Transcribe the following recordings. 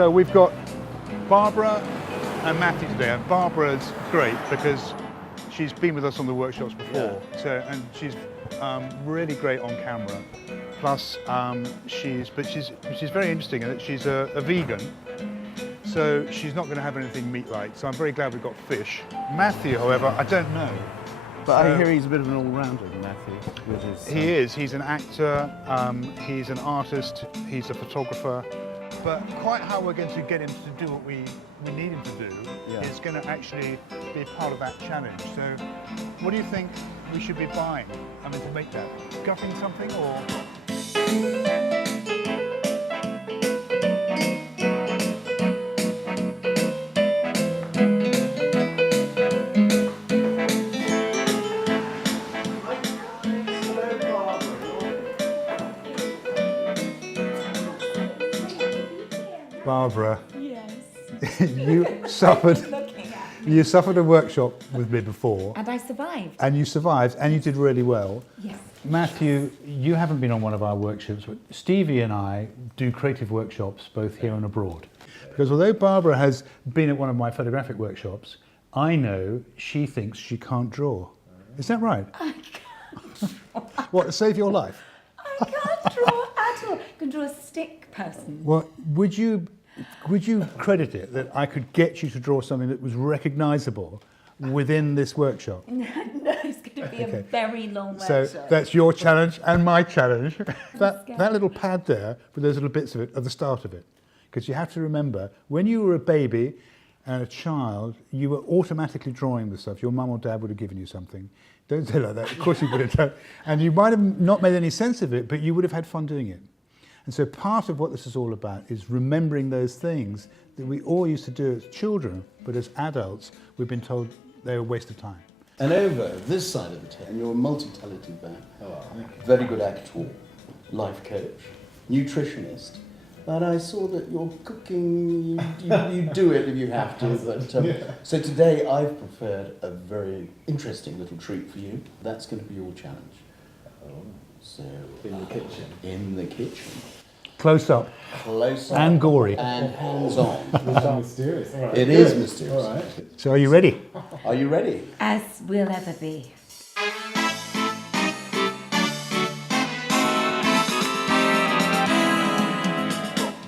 So we've got Barbara and Matthew today, and Barbara's great because she's been with us on the workshops before, and she's really great on camera. Plus, she's very interesting in that she's a vegan, so she's not going to have anything meat-like. So I'm very glad we've got fish. Matthew, however, I don't know. But I hear he's a bit of an all-rounder, Matthew. With his, He is. He's an actor. He's an artist. He's a photographer. But quite how we're going to get him to do what we need him to do is going to actually be part of that challenge. So what do you think we should be buying? I mean, to make that? Gutting something or? Barbara, yes. you suffered a workshop with me before. And I survived. And you survived, and you did really well. Yes. Matthew, you haven't been on one of our workshops, but Stevie and I do creative workshops both here and abroad. Because although Barbara has been at one of my photographic workshops, I know she thinks she can't draw. Is that right? I can't. What, to save your life? I can't draw at all. I can draw a stick person. Well, would you credit it that I could get you to draw something that was recognisable within this workshop? No, it's going to be a very long So workshop. that's your challenge and my challenge. that little pad there with those little bits of it are the start of it. Because you have to remember, when you were a baby and a child, you were automatically drawing the stuff. Your mum or dad would have given you something. Don't say like that, of course you would have done. And you might have not made any sense of it, but you would have had fun doing it. And so part of what this is all about is remembering those things that we all used to do as children, but as adults, we've been told they're a waste of time. And over this side of the table, you're a multi-talented man. Very good actor, life coach, nutritionist. But I saw that you're cooking, you do it if you have to. But, so today I've prepared a very interesting little treat for you. That's going to be your challenge. So in the kitchen. In the kitchen. Close up. Close up. And gory. And hands-on. It's mysterious. All right. It is mysterious. All right. So are you ready? Are you ready? As we'll ever be.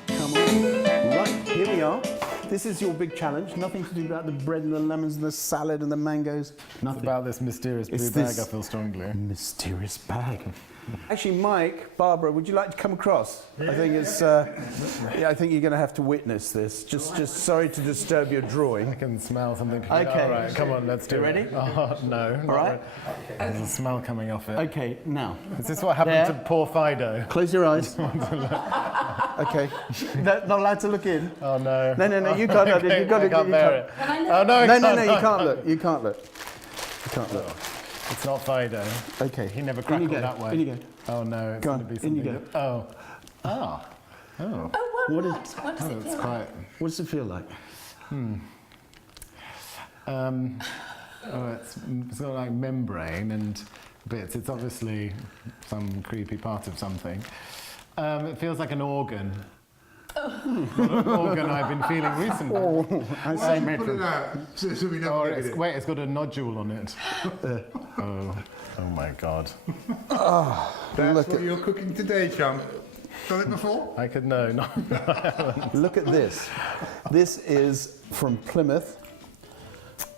Come on. Right, here we are. This is your big challenge. Nothing to do about the bread and the lemons and the salad and the mangoes. Nothing. About this mysterious blue bag, I feel strongly. Mysterious bag. Actually, Mike, Barbara, would you like to come across? I think it's. I think you're going to have to witness this. Just sorry to disturb your drawing. I can smell something. Okay. All right, come on, let's do You it. ready? Oh, no. All right. There's a smell coming off it. Okay, now. Is this what happened to poor Fido? Close your eyes. Okay. Not allowed to look in. Oh, no. No, you can't look. Okay, You've got to I can't bear it. Can I look? Oh, no, No, you can't look. You can't look. You can't look. It's not Fido. Okay. He never In you crackled go. that way. In you go. Oh, no, it's Go going on, to be in you something. go. Oh. Oh. Oh. Oh, What what does Oh, it it's feel quite... like? What does it feel like? It's got like membrane and bits. It's obviously some creepy part of something. It feels like an organ. An organ I've been feeling recently. I see. Put it out so we know Oh, what it is. wait, it's got a nodule on it. Oh my God. That's Look what at- you're cooking today, chum. Done it before? I could know. No. Look at this. This is from Plymouth.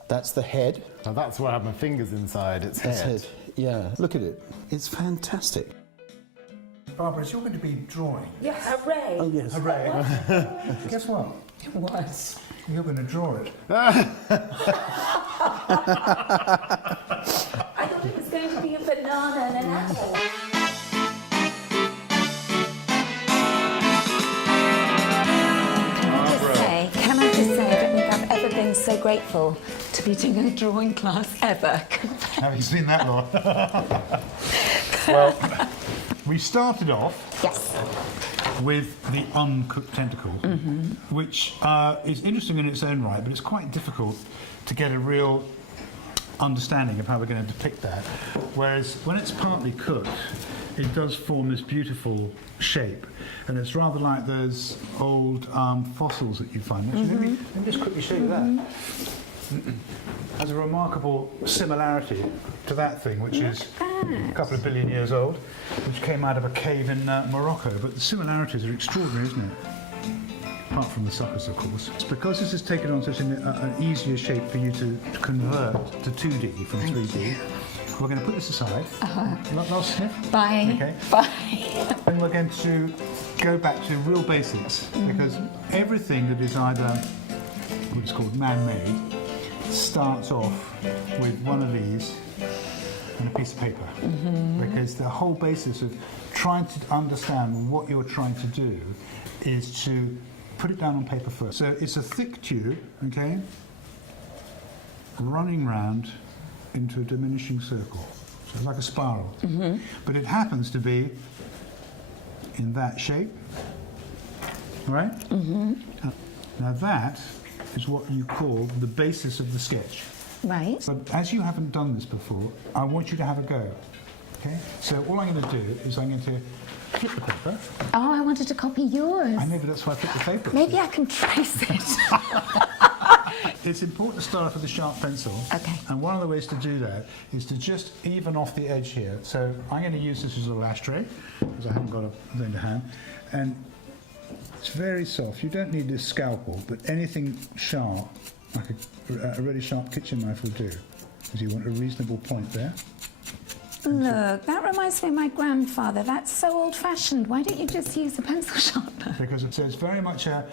That's the head. Now that's where I have my fingers inside. It's That's head. head. Yeah. Look at it. It's fantastic. Barbara, you're going to be drawing. Yeah, hooray. Oh yes. Hooray. Guess what? What? You're going to draw it. I thought it was going to be a banana and an apple. Can I just say, I don't think I've ever been so grateful to be doing a drawing class ever. Haven't seen that lot. Well, we started off Yes. with the uncooked tentacle, which is interesting in its own right, but it's quite difficult to get a real understanding of how we're going to depict that. Whereas when it's partly cooked, it does form this beautiful shape. And it's rather like those old fossils that you find. Actually, let me just quickly show you that. Has a remarkable similarity to that thing, which is a couple of billion years old, which came out of a cave in Morocco. But the similarities are extraordinary, isn't it? Apart from the suckers, of course. It's because this has taken on such an easier shape for you to convert to 2D from 3D. We're going to put this aside. Last sniff. Bye. Okay. Bye. Then we're going to go back to real basics, because everything that is either what is called man-made starts off with one of these and a piece of paper. Because the whole basis of trying to understand what you're trying to do is to put it down on paper first. So it's a thick tube, okay, running round into a diminishing circle. So it's like a spiral. But it happens to be in that shape, all right? Now that is what you call the basis of the sketch. Right. But as you haven't done this before, I want you to have a go, okay? So all I'm going to do is I'm going to flip the paper. Oh, I wanted to copy yours. I know, but that's why I flipped the paper. Maybe I can trace it. It's important to start off with a sharp pencil. Okay. And one of the ways to do that is to just even off the edge here. So I'm going to use this as a little ashtray, because I haven't got a thing to hand. And it's very soft. You don't need this scalpel, but anything sharp, like a really sharp kitchen knife will do, because you want a reasonable point there. Look, that reminds me of my grandfather. That's so old-fashioned. Why don't you just use a pencil sharpener? Because it's very much a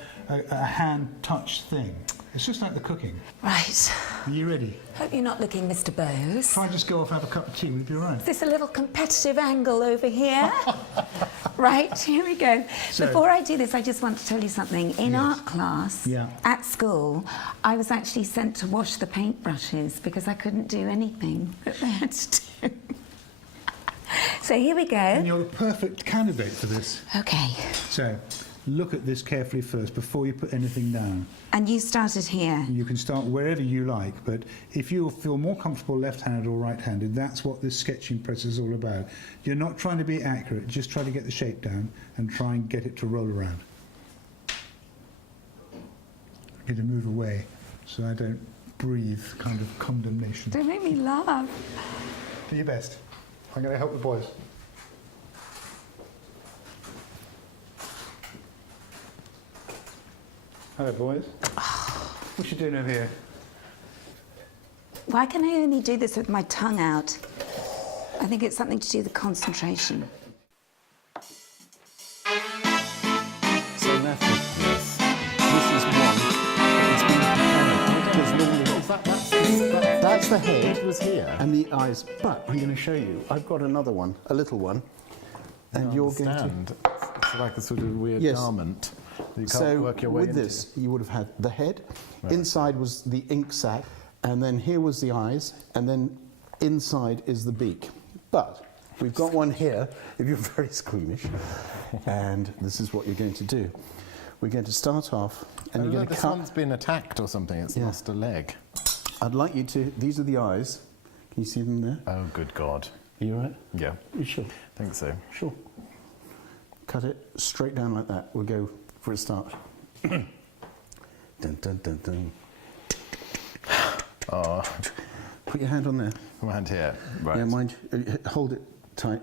hand-touch thing. It's just like the cooking. Right. Are you ready? Hope you're not looking Mr. Bose. Try and just go off and have a cup of tea, will you be all right? Is this a little competitive angle over here? Right, here we go. So- Before I do this, I just want to tell you something. In art class, Yeah. at school, I was actually sent to wash the paintbrushes because I couldn't do anything that they had to do. So here we And go. you're the perfect candidate for this. Okay. So, look at this carefully first before you put anything down. And you started here. You can start wherever you like, but if you feel more comfortable left-handed or right-handed, that's what this sketching process is all about. You're not trying to be accurate, just try to get the shape down and try and get it to roll around. I'm going to move away so I don't breathe kind of condemnation. Don't make me laugh. Do your best. I'm going to help the boys. Hello, boys. What you doing over here? Why can I only do this with my tongue out? I think it's something to do with concentration. So that's it. Yes. This is one that's been prepared. Because normally That's the head was here. and the eyes. But I'm going to show you. I've got another one, a little one, and you're going to. Understand. It's like a sort of weird Yes. garment that you can't So work your way with into. this, you would have had the head. Inside was the ink sac, and then here was the eyes, and then inside is the beak. But we've got one here. If you're very squeamish, and this is what you're going to do. We're going to start off, and Oh, you're look, going to this cut. one's been attacked or something. It's Yeah. lost a leg. I'd like you to. These are the eyes. Can you see them there? Oh, good God. Are you all right? Yeah, You sure? think so. Sure. Cut it straight down like that. We'll go for a start. Dun, dun, dun, dun. Oh, Put your hand on there. my hand here. Right. Yeah, mind. Hold it tight.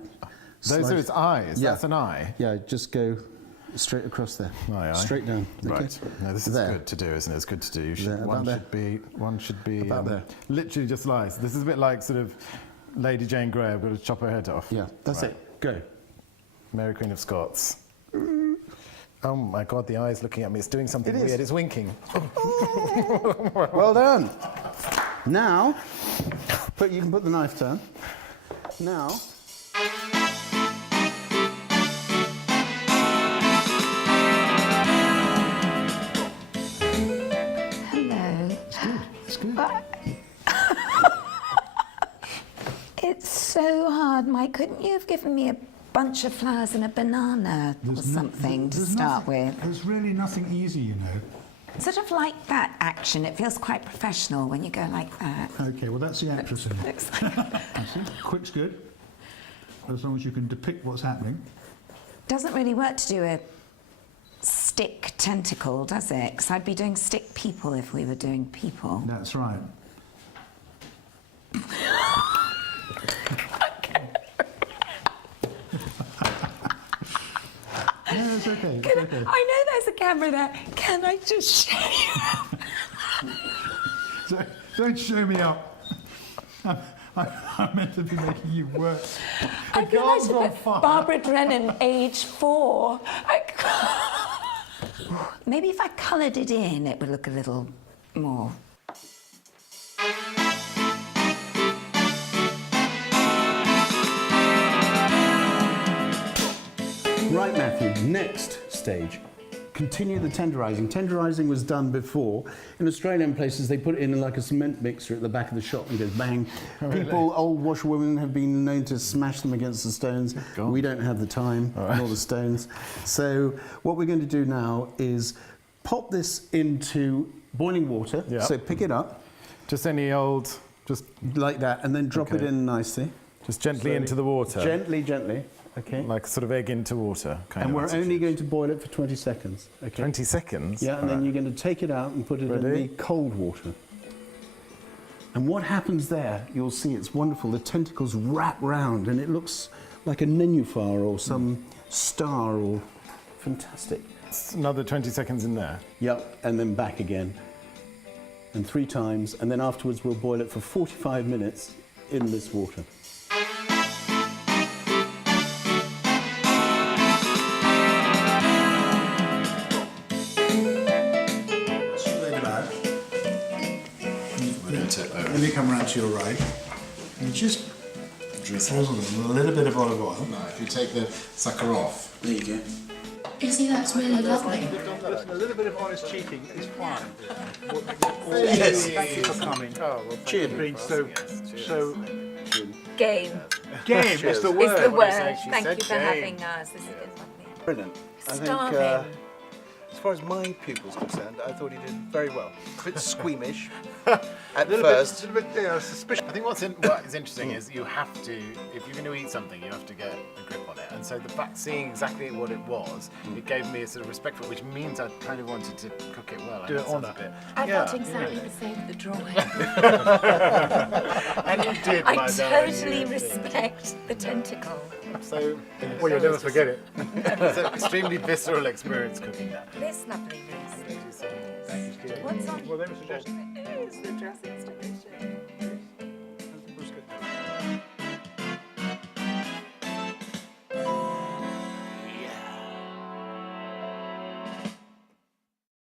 Those Slide- are its eyes. Yeah. That's an eye. Yeah, just go straight across there. Aye, aye. Straight down. Okay? Right. No, this is There. good to do, isn't it? It's good to do. You should, There, one, about should be, one should be. About there. Literally just lies. This is a bit like sort of Lady Jane Grey. I've got to chop her head off. Yeah, that's Right. it. Go. Mary Queen of Scots. Oh my God, the eye's looking at me. It's doing something It is. weird. It's winking. Well done. Now, you can put the knife down. Now, Hello. It's good. It's so hard, Mike. Couldn't you have given me a bunch of flowers and a banana or There's no- something to there's start nothing- with? There's really nothing easy, you know. sort of like that action. It feels quite professional when you go like that. Okay, well that's the actress in it. Looks like Quick's good, as long as you can depict what's happening. doesn't really work to do a stick tentacle, does it? Because I'd be doing stick people if we were doing people. That's right. No, it's okay. It's okay. I know there's a camera there. Can I just show you? Don't show me up. I'm meant to be making you work. I feel like girl's on fire. Barbara Drennan, age 4. Maybe if I coloured it in, it would look a little more. Right, Matthew, next stage. Continue the tenderising. Tenderising was done before. In Australian places, they put it in like a cement mixer at the back of the shop and goes bang. People, old washerwomen have been known to smash them against the stones. God. We don't have the time nor the stones. So what we're going to do now is pop this into boiling water. Yeah. So pick it up Just any old, just like that and then drop it Okay. in nicely. gently Slowly. into the water. Gently, gently. Okay. Like sort of egg into water kind And of we're attitude. only going to boil it for 20 seconds. Okay. 20 seconds? Yeah, and then you're going to take it out and put it in Ready? the cold water. And what happens there, you'll see it's wonderful. The tentacles wrap round and it looks like a nenufar or some star or fantastic. Another 20 seconds in there. Yep, and then back again. And 3 times, and then afterwards we'll boil it for 45 minutes in this water. Let me come round to your right. And just drizzle a little bit of olive oil. No, if you take the sucker off. There you go. You see, that's really lovely. A little bit of honest cheating is fine. Yes. Thank you for coming. Oh, well, Cheers. So Game game is the is word. the word. She Thank said you for game. having us. This has been lovely. Brilliant. I think, Starving. as far as my pupil's concerned, I thought he did very well. A bit squeamish at first. A little bit suspicious. I think what is interesting is you have to, if you're going to eat something, you have to get a grip on it. And so the fact, seeing exactly what it was, it gave me a sort of respect for it, which means I kind of wanted to cook it well. Do it on a it. bit. I Yeah, felt exactly the same with the drawing. And you did, I my darling, totally you did. respect the tentacle. So, Well, you'll never forget it. it's an extremely visceral experience cooking that. This loveliness. Thank you so much. What's on? Well, they were suggesting. It is. The dressing's delicious.